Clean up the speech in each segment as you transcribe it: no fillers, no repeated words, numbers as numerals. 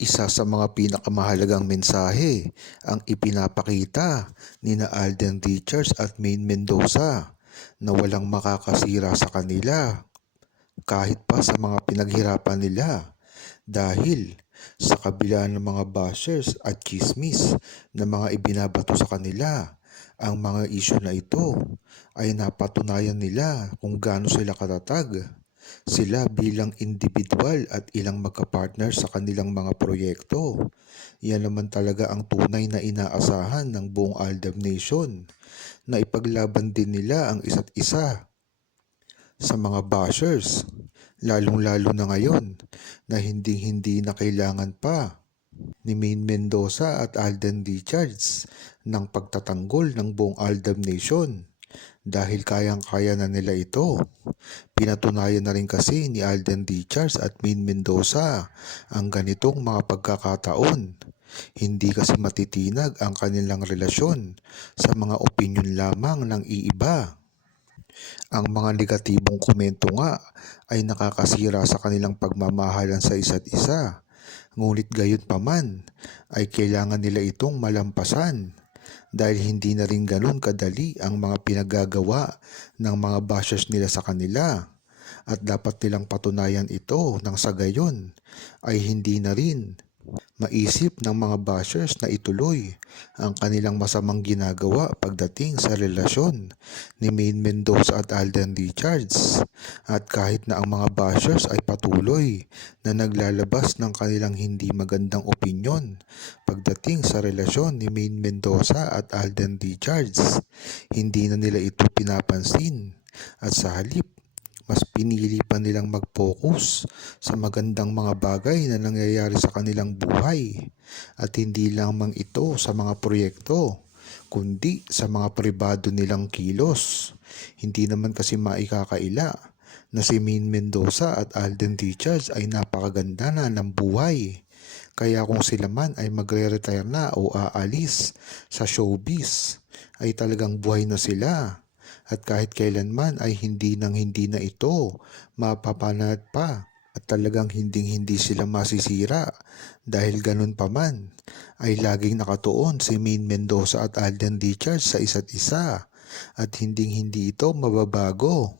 Isa sa mga pinakamahalagang mensahe ang ipinapakita ni na Alden Richards at Maine Mendoza na walang makakasira sa kanila kahit pa sa mga pinaghirapan nila dahil sa kabila ng mga bashers at chismis na mga ibinabato sa kanila, ang mga isyu na ito ay napatunayan nila kung gaano sila katatag. Sila bilang individual at ilang magka-partner sa kanilang mga proyekto. Yan naman talaga ang tunay na inaasahan ng buong Aldab Nation na ipaglaban din nila ang isa't isa sa mga bashers, lalong-lalo na ngayon na hindi na kailangan pa ni Maine Mendoza at Alden Richards ng pagtatanggol ng buong Aldab Nation dahil kayang-kaya na nila ito. Pinatunayan na rin kasi ni Alden Richards at Maine Mendoza ang ganitong mga pagkakataon. Hindi kasi matitinag ang kanilang relasyon sa mga opinyon lamang ng iiba. Ang mga negatibong komento nga ay nakakasira sa kanilang pagmamahalan sa isa't isa. Ngunit gayon pa man ay kailangan nila itong malampasan dahil hindi na rin ganun kadali ang mga pinagagawa ng mga bashers nila sa kanila at dapat nilang patunayan ito nang sa gayon ay hindi na rin maisip ng mga bashers na ituloy ang kanilang masamang ginagawa pagdating sa relasyon ni Maine Mendoza at Alden Richards. At kahit na ang mga bashers ay patuloy na naglalabas ng kanilang hindi magandang opinyon pagdating sa relasyon ni Maine Mendoza at Alden Richards, hindi na nila ito pinapansin at sa halip mas pinili pa nilang mag-focus sa magandang mga bagay na nangyayari sa kanilang buhay at hindi lamang ito sa mga proyekto kundi sa mga pribado nilang kilos. Hindi naman kasi maikakaila na si Maine Mendoza at Alden Richards ay napakaganda na ng buhay. Kaya kung sila man ay magre-retire na o aalis sa showbiz, ay talagang buhay na sila at kahit kailanman ay hindi na ito mapapanat pa at talagang hindi sila masisira dahil ganun pa man ay laging nakatuon si Maine Mendoza at Alden Richards sa isa't isa at hindi ito mababago.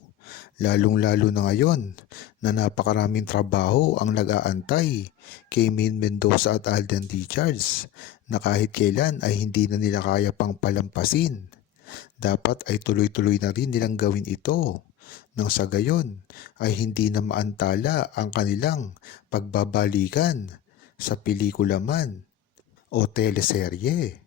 Lalong-lalo na ngayon na napakaraming trabaho ang nag-aantay kay Maine Mendoza at Alden Richards na kahit kailan ay hindi na nila kaya pang palampasin. Dapat ay tuloy-tuloy na rin nilang gawin ito nang sa gayon ay hindi na maantala ang kanilang pagbabalikan sa pelikula man o teleserye.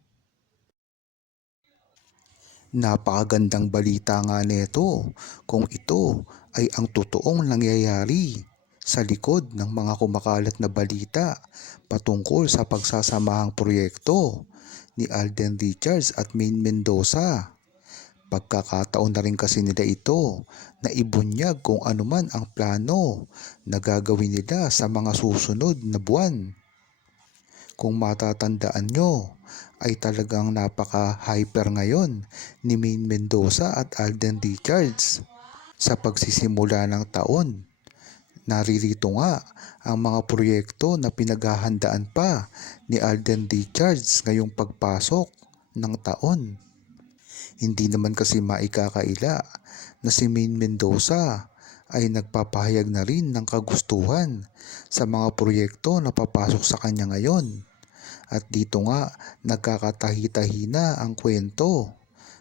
Napakagandang balita nga nito kung ito ay ang totoong nangyayari sa likod ng mga kumakalat na balita patungkol sa pagsasamahang proyekto ni Alden Richards at Maine Mendoza. Pagkakataon na rin kasi nila ito na ibunyag kung anuman ang plano na gagawin nila sa mga susunod na buwan. Kung matatandaan nyo, ay talagang napaka-hyper ngayon ni Maine Mendoza at Alden Richards sa pagsisimula ng taon. Naririto nga ang mga proyekto na pinaghahandaan pa ni Alden Richards ngayong pagpasok ng taon. Hindi naman kasi maikakaila na si Maine Mendoza ay nagpapahayag na rin ng kagustuhan sa mga proyekto na papasok sa kanya ngayon. At dito nga nagkakatahi-tahi na ang kwento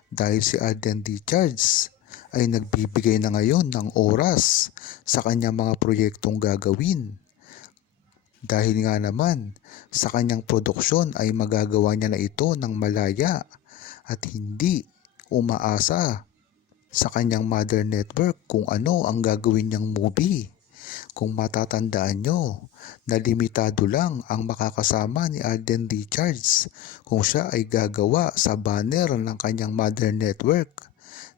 dahil si Alden Richards ay nagbibigay na ngayon ng oras sa kanyang mga proyektong gagawin. Dahil nga naman sa kanyang produksyon ay magagawa niya na ito ng malaya at hindi umaasa sa kanyang mother network kung ano ang gagawin niyang movie. Kung matatandaan nyo, na limitado lang ang makakasama ni Alden Richards kung siya ay gagawa sa banner ng kanyang mother network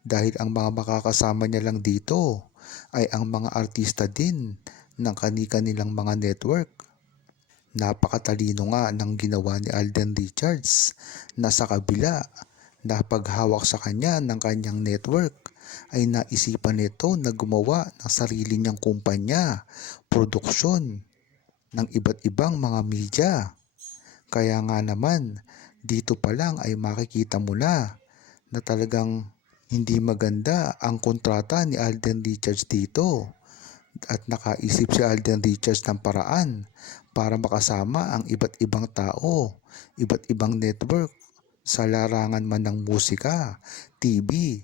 dahil ang mga makakasama niya lang dito ay ang mga artista din ng kani-kanilang mga network. Napakatalino nga ng ginawa ni Alden Richards na sa kabila na paghawak sa kanya ng kanyang network ay naisipan nito na gumawa ng sarili niyang kumpanya, produksyon ng iba't ibang mga media. Kaya nga naman, dito pa lang ay makikita mo na talagang hindi maganda ang kontrata ni Alden Richards dito. At nakaisip si Alden Richards ng paraan para makasama ang iba't ibang tao, iba't ibang network sa larangan man ng musika, TV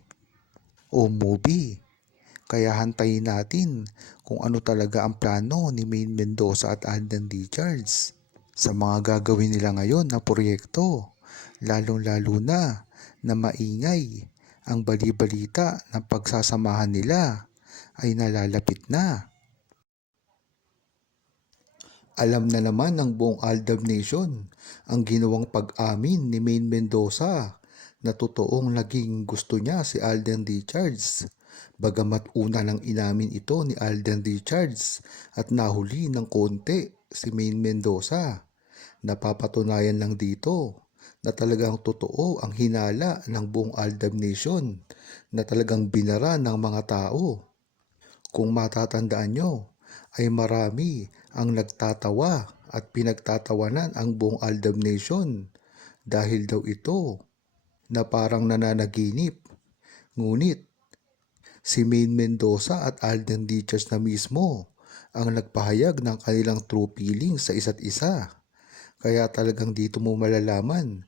o movie. Kaya hantayin natin kung ano talaga ang plano ni Maine Mendoza at Alden Richards sa mga gagawin nila ngayon na proyekto, lalong-lalo na maingay ang bali-balita ng pagsasamahan nila ay nalalapit na. Alam na naman ng buong Aldab Nation ang ginawang pag-amin ni Maine Mendoza na totoong naging gusto niya si Alden Richards. Bagamat una nang inamin ito ni Alden Richards at nahuli ng konti si Maine Mendoza. Napapatunayan lang dito na talagang totoo ang hinala ng buong Aldab Nation na talagang binara ng mga tao. Kung matatandaan nyo, ay marami ang nagtatawa at pinagtatawanan ang buong Aldab Nation dahil daw ito na parang nananaginip. Ngunit si Maine Mendoza at Alden Richards na mismo ang nagpahayag ng kanilang true feelings sa isa't isa. Kaya talagang dito mo malalaman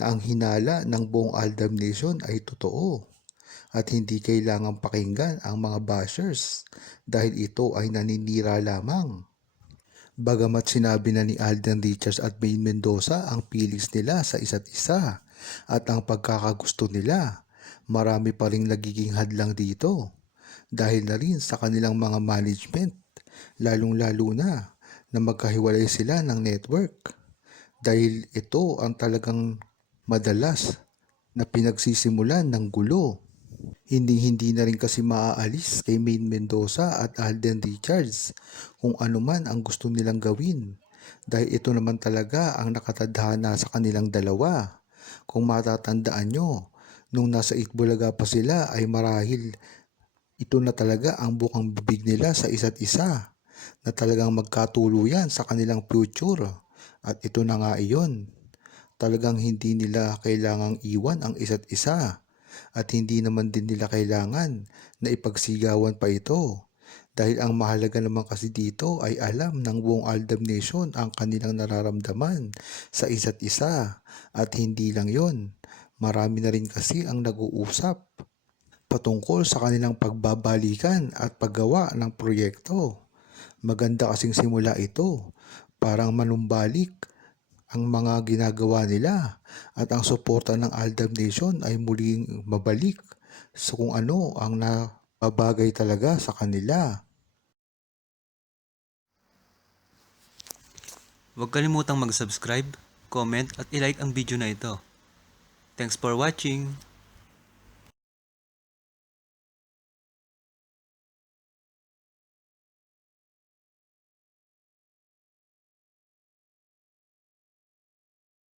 na ang hinala ng buong Aldab Nation ay totoo at hindi kailangang pakinggan ang mga bashers dahil ito ay naninira lamang. Bagamat sinabi na ni Alden Richards at Maine Mendoza ang feelings nila sa isa't isa at ang pagkakagusto nila, marami pa ring nagiging hadlang dito dahil na rin sa kanilang mga management, lalong-lalo na magkahiwalay sila ng network. Dahil ito ang talagang madalas na pinagsisimulan ng gulo. Hindi na rin kasi maaalis kay Maine Mendoza at Alden Richards kung ano man ang gusto nilang gawin. Dahil ito naman talaga ang nakatadhana sa kanilang dalawa. Kung matatandaan nyo, nung nasa Itbulaga pa sila ay marahil ito na talaga ang bukang bibig nila sa isa't isa na talagang magkatuluyan sa kanilang future. At ito na nga iyon. Talagang hindi nila kailangang iwan ang isa't isa at hindi naman din nila kailangan na ipagsigawan pa ito. Dahil ang mahalaga naman kasi dito ay alam ng buong Aldab Nation ang kanilang nararamdaman sa isa't isa. At hindi lang yon, marami na rin kasi ang nag-uusap patungkol sa kanilang pagbabalikan at paggawa ng proyekto. Maganda kasing simula ito, parang manumbalik ang mga ginagawa nila at ang suporta ng Aldab Nation ay muling mabalik sa kung ano ang nababagay talaga sa kanila. Huwag kalimutang mag-subscribe, comment at ilike ang video na ito. Thanks for watching!